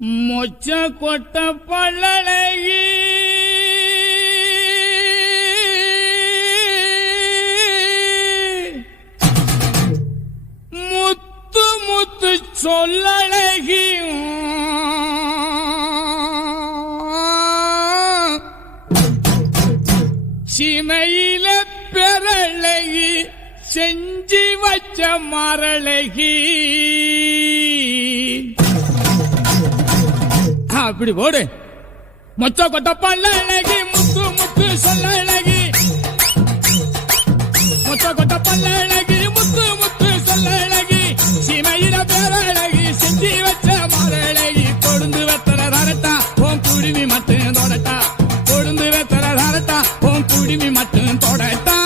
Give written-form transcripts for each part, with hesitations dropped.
மொச்ச கொட்ட பல்லழகி முத்து முத்து சொல்லழகி சிமையில பெறழகி செஞ்சி வச்ச மரழகி அப்படி போடு. மொச்ச கொட்ட பல்லழகி முத்து முத்து சொல்லழகி மொச்ச கொட்ட பல்லழகி முத்து முத்து சொல்லழகி சிமையில பேரழகி செஞ்சி வச்ச மரழகி கொழுந்து வெத்தல தரட்டா உன் குடிமி மட்டும் தொடட்டா கொழுந்து வெத்தல தரட்டா உன் குடிமி மட்டும் தொடட்டா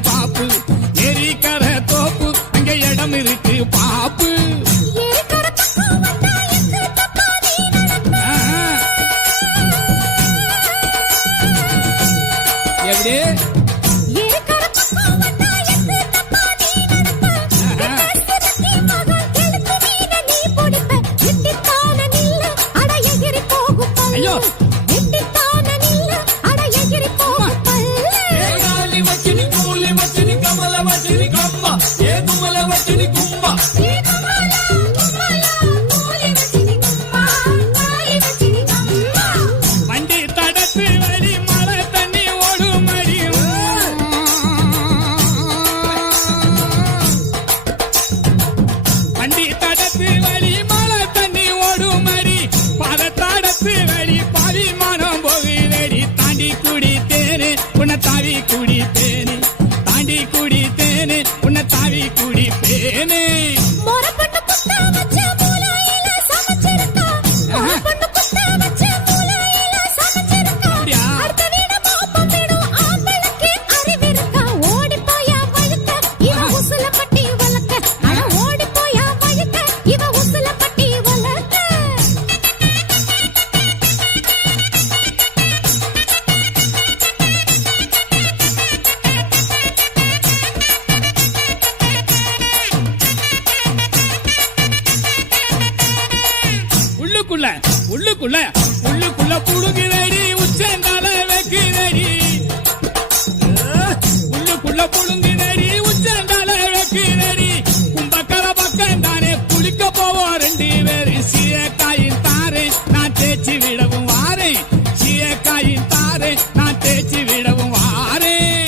பாப்பு எரிக்கர தோப்பு அங்க இடம் இருக்கு பாப்பு எப்படி ஐயோ வண்டி தடத்து வழி மழை தண்ணி ஓடும் அடியும் வண்டி தடத்து வழி மழை தண்ணி ஓடும் அடி பதத்தாடத்து வழி பாவிமானம் போகிறடி தாண்டி குடித்தேனே உன்னை தாவி குடித்தேனே தாண்டி குடித்தேனே உன்னை தாவி குடிப்பேனே உள்ளுக்குள்ள உள்ளுக்குள்ள புழுங்குதடி உச்சந்தால வைக்குதடி உள்ளுக்குள்ள புழுங்குதடி உச்சந்தால வைக்குதடி கும்பக்கர பக்கம் தானே குளிக்க போவோம் ரெண்டு பேரு சீயக்காயின் தாரே நான் தேய்ச்சி விடவும் வாரேன் சீயக்காயின் தாரே நான் தேய்ச்சி விடவும் வாரேன்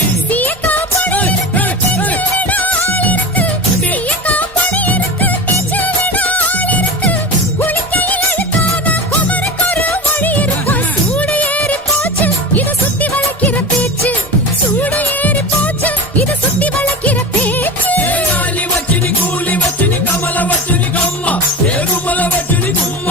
ஏறுமல வச்சினி கும்மா